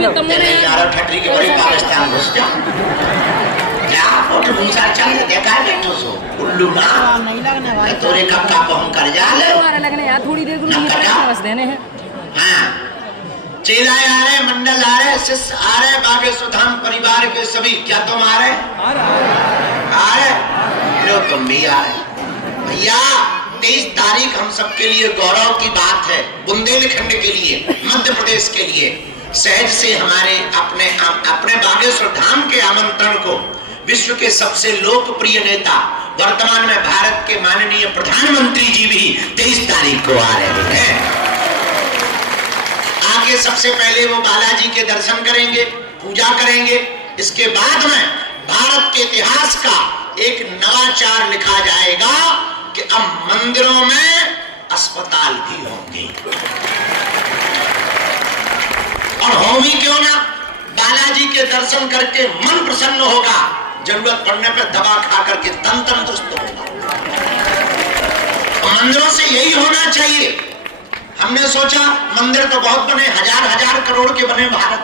ठटरी के बड़े पाकिस्तान घुस जा क्या फोटो भूसा चल देखा है बैठो सो उल्लू ना तोरे कक्का को हम कर जा ले लगने यार थोड़ी देर को बस देने हैं। हाँ चेला आ रहे, मंडल आ रहे, शिष्य आ रहे, बागेश्वर धाम परिवार के सभी। क्या तुम आ रहे? आ रहे लो, तुम भी आ रहे। भैया 23 तारीख हम सबके लिए गौरव की बात है। बुंदेलखंड के लिए, मध्य प्रदेश के लिए सहज से हमारे अपने बागेश्वर धाम के आमंत्रण को विश्व के सबसे लोकप्रिय नेता, वर्तमान में भारत के माननीय प्रधानमंत्री जी भी 23 तारीख को आ रहे हैं। आगे सबसे पहले वो बालाजी के दर्शन करेंगे, पूजा करेंगे। इसके बाद में भारत के इतिहास का एक नवाचार लिखा जाएगा कि अब मंदिरों में अस्पताल भी होंगे। और होंगी क्यों ना, बालाजी के दर्शन करके मन प्रसन्न होगा, जरूरत पड़ने पर दवा खा करके तन तंदुरुस्त होगा। मंदिरों से यही होना चाहिए। हमने सोचा मंदिर तो बहुत बने, हजार हजार करोड़ के बने भारत,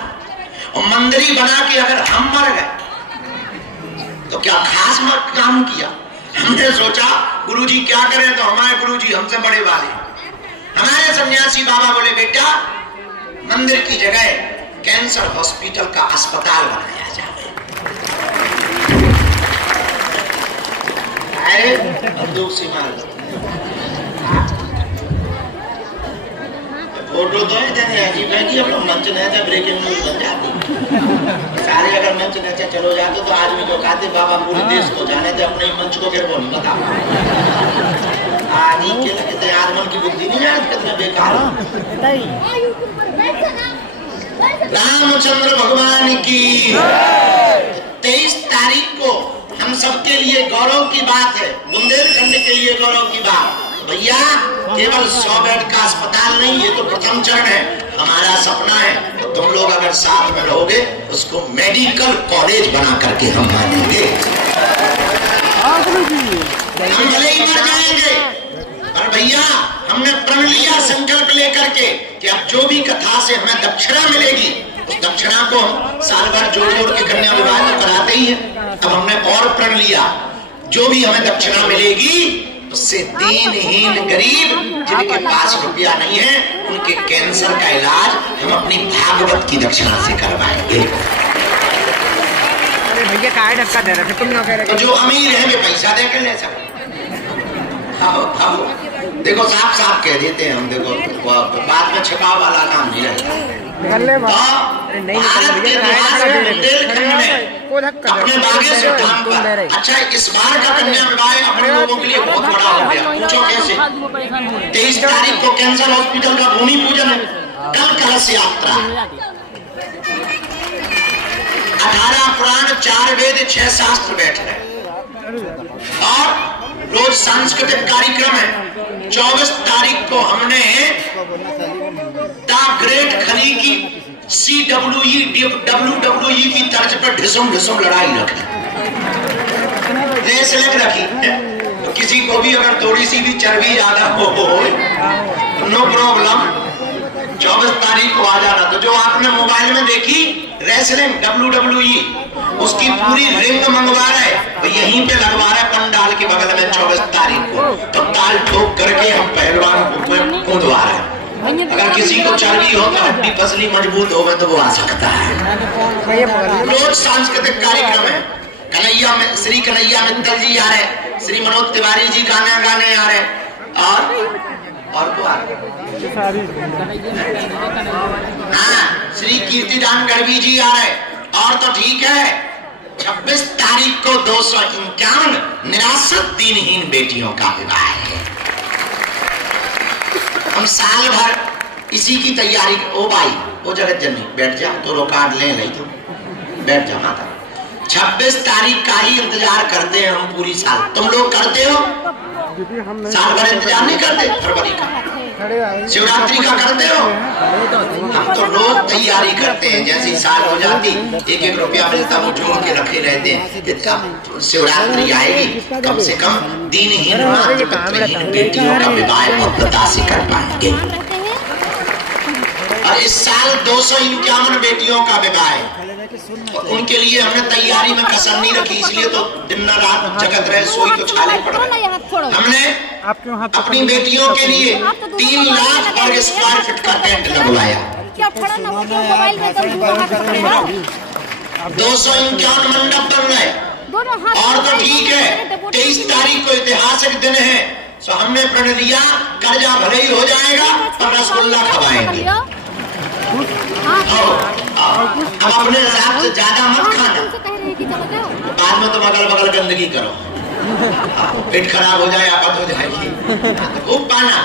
और मंदिर ही बना के अगर हम मर गए तो क्या खास काम किया। हमने सोचा गुरुजी क्या करें, तो हमारे गुरुजी हमसे बड़े वाले, हमारे सन्यासी बाबा बोले बेटा मंदिर की जगह कैंसर हॉस्पिटल का अस्पताल बनाया जाए। अरे बंदूक से मार फोटो तो है अजीब है कि हम लोग मंच नहीं थे, ब्रेकिंग न्यूज बन जाती सारे। अगर मंच नहीं चलो जाते तो आज भी जो कहते बाबा पूरे देश को जाने थे, अपने मंच को गिर बोल बता आज ही के लगते आदमन की बुद्धि नहीं जानते कितने बेकार। रामचंद्र भगवान की 23 तारीख को हम सबके लिए गौरव की बात है, बुंदेलखंड के लिए गौरव की बात। भैया केवल 100 बेड का अस्पताल नहीं, ये तो प्रथम चरण है। हमारा सपना है तो तुम लोग अगर साथ में रहोगे उसको मेडिकल कॉलेज बना करके हम मानेंगे। हम भले ही मर जाएंगे, पर भैया हमने प्रण लिया संकल्प लेकर के कि अब जो भी कथा से हमें दक्षिणा मिलेगी, उस दक्षिणा को हम साल भर जोड़ जोड़ के कन्या विवाह तो कराते ही है। अब हमने और प्रण लिया, जो भी हमें दक्षिणा मिलेगी उससे दीनहीन गरीब जिनके पास रुपया नहीं है, उनके कैंसर का इलाज हम अपनी भागवत की दक्षिणा से करवाएंगे। अरे भैया काय धक्का दे रहे तुम ना कह रहे। तो जो अमीर है वे पैसा दे कर ले सकते। खाओ देखो साफ साफ कह देते हैं हम, देखो बाद में छपाव वाला काम नहीं रहता। अपने बागेश्वर धाम पर अच्छा इस बार का कन्या विवाह अपने लोगों के लिए बहुत बड़ा हो गया। पूछो कैसे? 23 तारीख को कैंसर हॉस्पिटल का भूमि पूजन है, कल कलश यात्रा, 18 पुराण 4 वेद 6 शास्त्र बैठ रहे, और रोज सांस्कृतिक कार्यक्रम है। 24 तारीख को हमने द ग्रेट खली की WWE की तर्ज पर ढिसुम ढिसुम लड़ाई रखी, रेसलिंग रखी। तो किसी को भी अगर थोड़ी सी भी चर्बी ज्यादा हो नो प्रॉब्लम, 24 तारीख को आ जाना। तो जो आपने मोबाइल में देखी रेसलिंग WWE, उसकी पूरी रिंग मंगवा रहे, तो यहीं पे लगवा रहे पंडाल के बगल में 24 तारीख को। तो ताल ठोक करके हम पहलवान को कूदवा रहे हैं। अगर किसी को चर्बी हो तो हड्डी पसली मजबूत हो तो वो आ सकता है। रोज सांस्कृतिक कार्यक्रम है। श्री कन्हैया मित्तल जी आ रहे, श्री मनोज तिवारी जी गाने गाने आ रहे, और को आ रहे, हाँ श्री कीर्तिदान गढ़वी जी आ रहे। और तो ठीक है, 26 तारीख को 251 निराश्रित दीनहीन बेटियों का विवाह है। हम साल भर इसी की तैयारी। ओ भाई ओ जगत जननी बैठ जा, तो रोकाट ले ली तो बैठ जा माता। 26 तारीख का ही इंतजार करते हैं हम पूरी साल। तुम लोग करते हो? साल भर इंतजार नहीं करते? फरवरी का शिवरात्रि का करते हो? हम तो रोज तैयारी करते हैं, जैसी साल हो जाती 1-1 रुपया मिलता वो जोड़ के रखे रहते हैं। शिवरात्रि आएगी कम से कम दीनहीन मातृपुत्रहीन बेटियों का विवाह भव्यता से कर पाएंगे। और इस साल 251 बेटियों का विवाह है। और उनके लिए हमने तैयारी में कसर नहीं रखी, इसलिए तो दिन रात जगत रहे, सोई तो छाले पड़ रहे। हमने अपनी बेटियों के लिए 3 लाख वर्ग स्क्वायर फीट का टेंट लगवाया। 251 मंडप बन गए। और तो ठीक है, 23 तारीख को ऐतिहासिक दिन है, तो हमने प्रण लिया कर्जा भले ही हो जाएगा पर रसगुल्ला खवाएंगे। अब अपने हिसाब से ज्यादा मत खाना, बाद में तो अगल बगल गंदगी करो, पेट खराब हो जाए, आफत हो जाएगी। खूब पाना,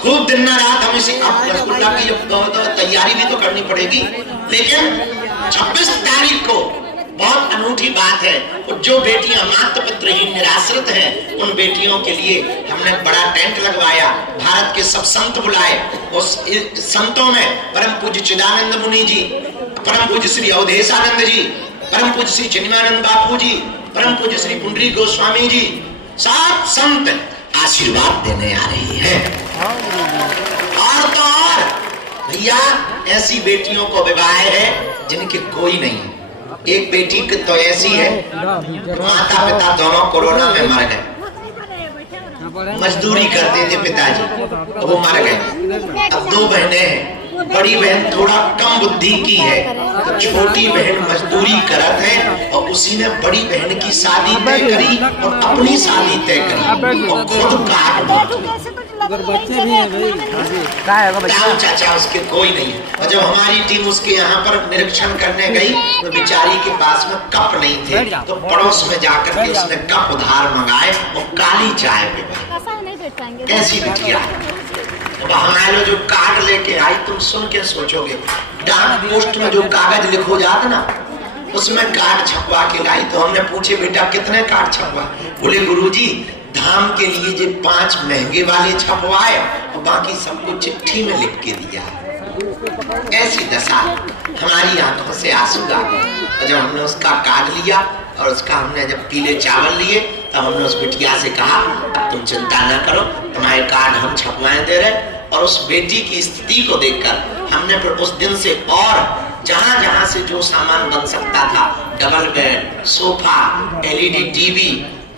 खूब दिन रात हम इसी रसगुल्ला की तो तैयारी भी तो करनी पड़ेगी। लेकिन 26 तारीख को बहुत अनूठी बात है, जो बेटियां मातृ पितृहीन निराश्रित हैं, उन बेटियों के लिए हमने बड़ा टेंट लगवाया। भारत के सब संत बुलाए, उस संतों में परम पूज्य चिदानंद मुनि जी, परम पूज्य श्री अवधेशानंद जी, परम पूज्य श्री चिन्मयानंद बापू जी, परम पूज्य श्री पुंडरी गोस्वामी जी, सब संत आशीर्वाद देने आ रही है। और तो और भैया, ऐसी बेटियों को विवाह है जिनके कोई नहीं। एक बेटी की तो ऐसी है, माता पिता दोनों कोरोना में मर गए, मजदूरी करते थे पिताजी, तो वो मर गए। अब 2 बहनें हैं, बड़ी बहन थोड़ा कम बुद्धि की है, तो छोटी बहन मजदूरी करत है, और उसी ने बड़ी बहन की शादी तय करी और अपनी शादी तय करी, और खुद काट बच्चे भी हैं भाई, चाचा उसके कोई नहीं है। और जब हमारी टीम उसके यहाँ पर निरीक्षण करने गई तो बेचारी के पास में कप नहीं थे, तो पड़ोस में जाकर के उसने कप उधार मंगाए और काली चाय पिलाई। कैसी बिटिया। अब हमारे जो कार्ड लेके आई, तुम सुन के सोचोगे, डाक पोस्ट में जो कागज लिखो जाता ना, उसमें कार्ड छपवा के लाई। तो हमने पूछे, बेटा कितने कार्ड छपवा? बोले गुरुजी, धाम के लिए जो 5 महंगे वाले छपवाए और बाकी सबको चिट्ठी में लिख के दिया। ऐसी दशा, हमारी आंखों से आंसू आ गए। और जब हमने उसका कार्ड लिया और उसका हमने जब पीले चावल लिए, तब हमने उस बिटिया से कहा, अब तुम चिंता न करो, तुम्हारे कार्ड हम छपवाए दे रहे। और उस बेटी की स्थिति को देखकर हमने फिर उस दिन से और जहां जहां से जो सामान बन सकता था, double bed, sofa, LED TV,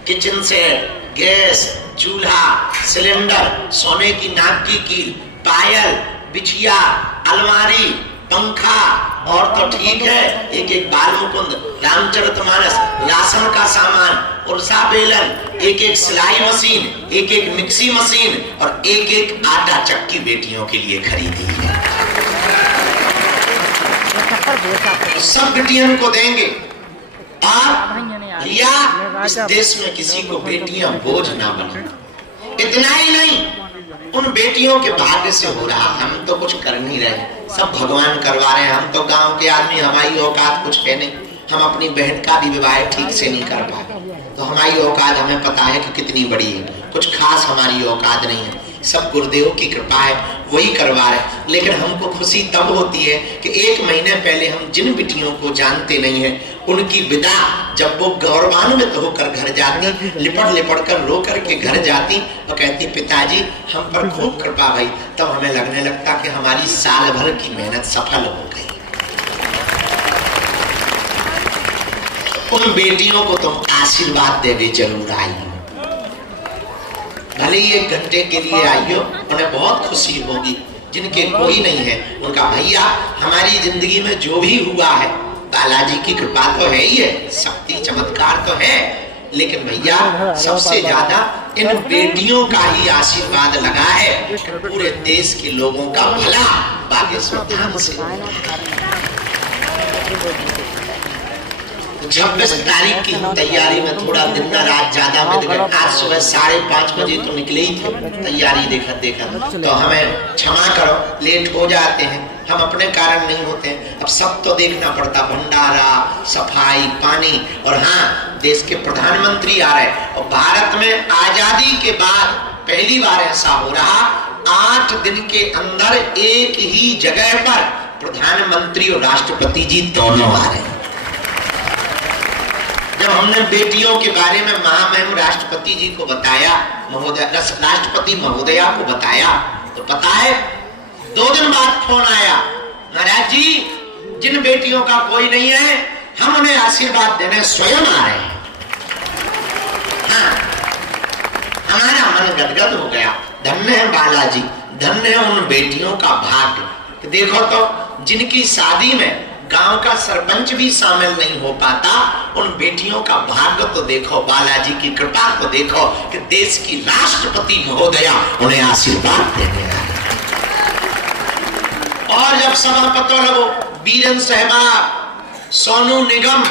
kitchen set, gas, चूल्हा, सिलेंडर, सोने की नाक की कील, पायल, बिछिया, अलमारी, पंखा, और तो ठीक है, एक बाल मुकुंद, रामचरितमानस, राशन का सामान, उर्सा बेलन, एक सिलाई मशीन, एक मिक्सी मशीन, और एक आटा चक्की बेटियों के लिए खरीदी है। सब बेटियों को देंगे। भैया, इस देश में किसी को बेटियां बोझ ना बने। इतना ही नहीं, उन बेटियों के भाग्य से हो रहा, हम तो कुछ कर नहीं रहे, सब भगवान करवा रहे हैं। हम तो गांव के आदमी, हमारी औकात कुछ है नहीं, हम अपनी बहन का भी विवाह ठीक से नहीं कर पाए। तो हमारी औकात हमें पता है कि कितनी बड़ी है, कुछ खास हमारी औकात नहीं है, सब गुरुदेव की कृपा है, वही करवा रहे। लेकिन हमको खुशी तब होती है कि 1 महीने पहले हम जिन बिटियों को जानते नहीं है, उनकी विदा जब वो गौरवान्वित होकर घर जाती, लिपट कर रो करके घर जाती और कहती, पिताजी हम पर खूब कृपा भई, तब हमें लगने लगता कि हमारी साल भर की मेहनत सफल हो गई। उन बेटियों को तुम आशीर्वाद देने जरूर आई हो, भले ही 1 घंटे के लिए आई हो, उन्हें बहुत खुशी होगी। जिनके कोई नहीं है, उनका भैया हमारी जिंदगी में जो भी हुआ है, बालाजी की कृपा तो है ही है, शक्ति चमत्कार तो है, लेकिन भैया सबसे ज्यादा इन बेटियों का ही आशीर्वाद लगा है। पूरे देश के लोगों का भला बागेश्वर धाम से। 26 तारीख की तैयारी में थोड़ा दिन रात ज्यादा में गए। आज सुबह 5:30 बजे तो निकले ही थे, तैयारी देखा तो हमें क्षमा करो, लेट हो जाते हैं, हम अपने कारण नहीं होते हैं। अब सब तो देखना पड़ता, भंडारा, सफाई, पानी, और हाँ, देश के प्रधानमंत्री आ रहे, और भारत में आजादी के बाद पहली बार ऐसा हो रहा, 8 दिन के अंदर एक ही जगह पर प्रधानमंत्री और राष्ट्रपति जी दोनों आ रहे हैं। जब हमने बेटियों के बारे में महामहिम राष्ट्रपति जी को बताया, राष्ट्रपति महोदया को बताया, तो पता है 2 दिन बाद फोन आया, महाराज जी जिन बेटियों का कोई नहीं है हम उन्हें आशीर्वाद देने स्वयं आ रहे हैं। हाँ, हमारा मन गदगद हो गया। धन्य है बालाजी, धन्य है उन बेटियों का भाग्य। देखो तो जिनकी शादी में गांव का सरपंच भी शामिल नहीं हो पाता, उन बेटियों का भाग्य तो देखो, बालाजी की कृपा तो देखो कि देश की राष्ट्रपति महोदया उन्हें आशीर्वाद देने आए। और जब सभापति लगो, बीरेन सहवाग, सोनू निगम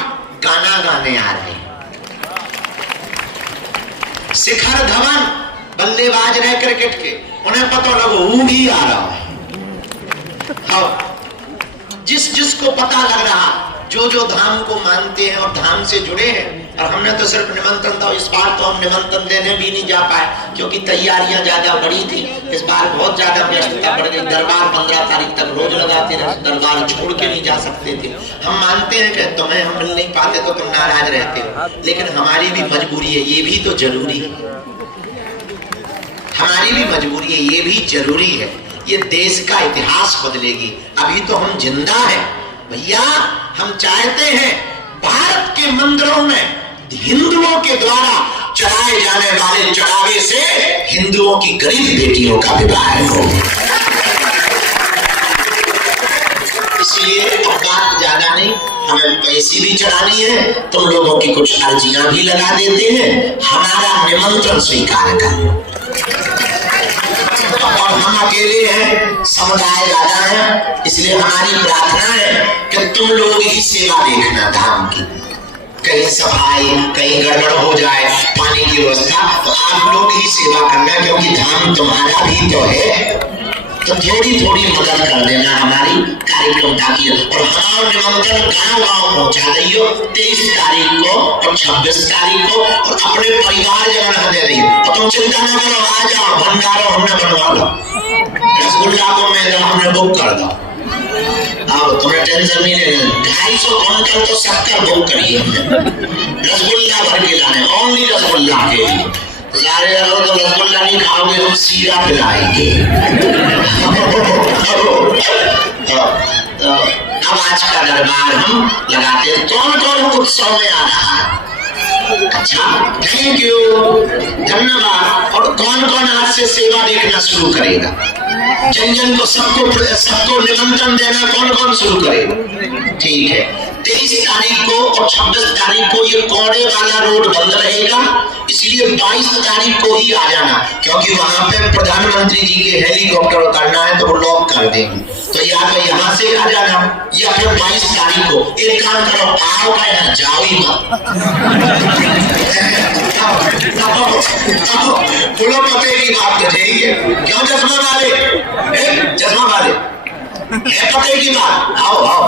गाना गाने आ रहे हैं, शिखर धवन बल्लेबाज रहे क्रिकेट के, उन्हें पता लगो वो भी आ रहा है। हाँ, जिस जिसको पता लग रहा, जो जो धाम को मानते हैं और धाम से जुड़े हैं। और हमने तो सिर्फ निमंत्रण था, इस बार तो हम निमंत्रण देने भी नहीं जा पाए क्योंकि तैयारियां ज्यादा बड़ी थी। इस बार बहुत ज्यादा व्यस्तता बढ़ गई। दरबार 15 तारीख तक रोज लगाते रहे, दरबार छोड़ के नहीं जा सकते थे। हम मानते हैं कि तुम्हें हम मिल नहीं पाते तो तुम नाराज रहते हो, लेकिन हमारी भी मजबूरी है, ये भी तो जरूरी है। हमारी भी मजबूरी है, ये भी जरूरी है। ये देश का इतिहास बदलेगी। अभी तो हम जिंदा हैं भैया। हम चाहते हैं भारत के मंदिरों में हिंदुओं के द्वारा चढ़ाए जाने वाले चढ़ावे से हिंदुओं की गरीब बेटियों का विवाह हो। इसलिए अब बात ज्यादा नहीं, हमें पैसे भी चढ़ानी है, तुम लोगों की कुछ अर्जियां भी लगा देते हैं, हमारा निमंत्रण स्वीकार करो। और हम अकेले हैं, समुदाय ज्यादा है, इसलिए हमारी प्रार्थना है कि तुम लोग ही सेवा देखना धाम की। कहीं सफाई, कहीं गड़बड़ हो जाए, पानी की व्यवस्था, तो आप लोग ही सेवा करना, क्योंकि धाम तुम्हारा भी तो है। तो थोड़ी थोड़ी मदद कर देना हमारी कार्यक्रम ताकि। और हमारा निमंत्रण गांव गांव पहुंचा दियो 23 तारीख को और 26 तारीख को, और अपने परिवार जगह दे दियो। और तुम चिंता न करो, आ जाओ, भंडारा हमने बनवा दो, रसगुल्ला को मैदा हमने बुक कर दो। आओ, तुम्हें टेंशन नहीं लेना। 250 काउंटर तो शक्कर बुक करिए हमने, रसगुल्ला भर के लाने, ओनली रसगुल्ला के लिए। सारे लोग तो रसगुल्ला नहीं खाओगे, हम सीरा पिलाएंगे। अब आज का दरबार हम लगाते हैं। कौन कौन उत्सव में आ रहा है? अच्छा, थैंक यू, धन्यवाद। और कौन कौन आज से सेवा देखना शुरू करेगा? जन जन को सबको निमंत्रण देना कौन कौन शुरू करेगा? ठीक है, 23 तारीख को और 26 तारीख को ये कोड़े वाला रोड बंद रहेगा, इसलिए 22 तारीख को ही आ जाना, क्योंकि वहां पे प्रधानमंत्री जी के हेलीकॉप्टर उतरना है तो वो लॉक कर देंगे। तो या तो यहाँ से आ जाना या फिर 22 तारीख को। एक काम करो, आओ ना, जाओ ही मत। बोलो पते की बात तो ठीक है, क्यों चश्मा वाले, चश्मा वाले है पते की बात। आओ आओ,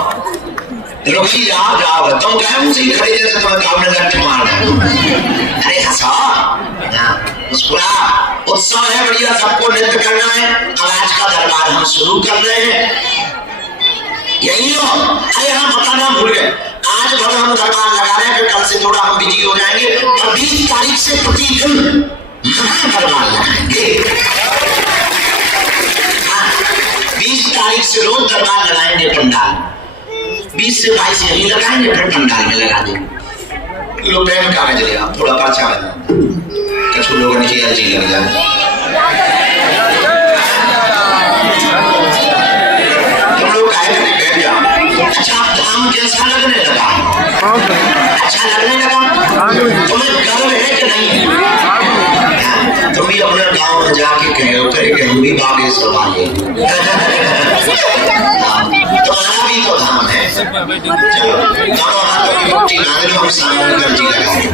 रुकी जाओ जाओ, तुम क्या मुझे खड़े जैसे तुम्हें काम में लट्ठ मारना है। अरे हंसो, मुस्कुरा, उत्सव है बढ़िया, सबको नृत्य करना है। अब आज का दरबार हम शुरू कर रहे हैं, यही हो। अरे हम बताना भूल गए, आज भर हम दरबार लगा रहे हैं, फिर कल से थोड़ा हम बिजी हो जाएंगे। और 20 तारीख से प्रतिदिन दरबार लगाएंगे। 20 तारीख से रोज दरबार लगाएंगे पंडाल, 20 से 22 यहीं लगाएंगे, फिर पंडाल में लगा देंगे। लो पेन कागज ले आओ, थोड़ा पर्चा बना, कुछ लोगों की अर्जी लग जाए। तुम लोग काहे करके बैठ जाओ। अच्छा, धाम कैसा लगने लगा? अच्छा लगने लगा? तुम्हें गर्व है कि नहीं? तुम भी अपने गांव में जाके कहो कि हम भी बागेश्वर वाले, तुम्हारा भी तो धाम है। चलो दोनों हाथों की मुट्ठी बांध लो, हम सामने अर्जी लगाएं।